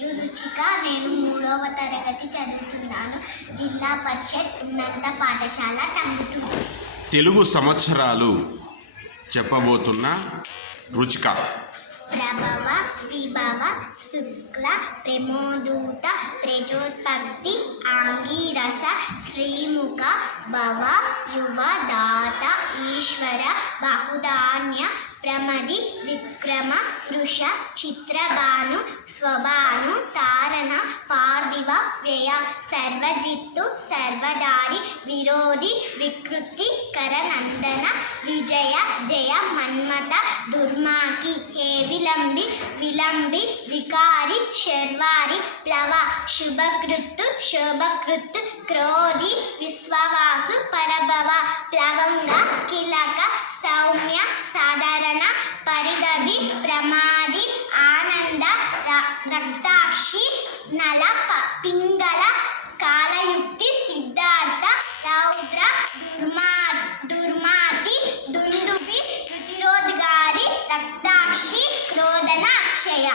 పేరు రుచిక నేను మూడవ తరగతి చదువుతున్నాను. జిల్లా పరిషత్ ఉన్నత పాఠశాల టంగుటూరు తెలుగు సంవత్సరాలు చెప్పబోతున్న రుచిక. ప్రభవ విభవ శుక్ల ప్రమోదూత ప్రజోత్పత్తి ఆంగీరస శ్రీముఖ భవ యువ దాత ఈశ్వర బహుధాన్య ప్రమది విక్రమ వృష చిత్రభాను పార్థివ వ్యయ సర్వజిత్తు సర్వదారి విరోధి వికృతి కరనందన విజయ జయ మన్మత దుర్మాకి హే విలంబి విలంబి వికారి శర్వారి ప్లవ శుభకృత్తు శోభకృత్తు క్రోధి విశ్వవాసు పరభవ ప్లవంగ కిలక సౌమ్య సాధారణ పరిదవి ప్రమా నల పింగళ కాలయుక్తి సిద్ధార్థ రౌద్ర దుర్మా దుర్మాతి దుందుబి రుతిరోద్గారి రక్తాక్షి క్రోధన అక్షయ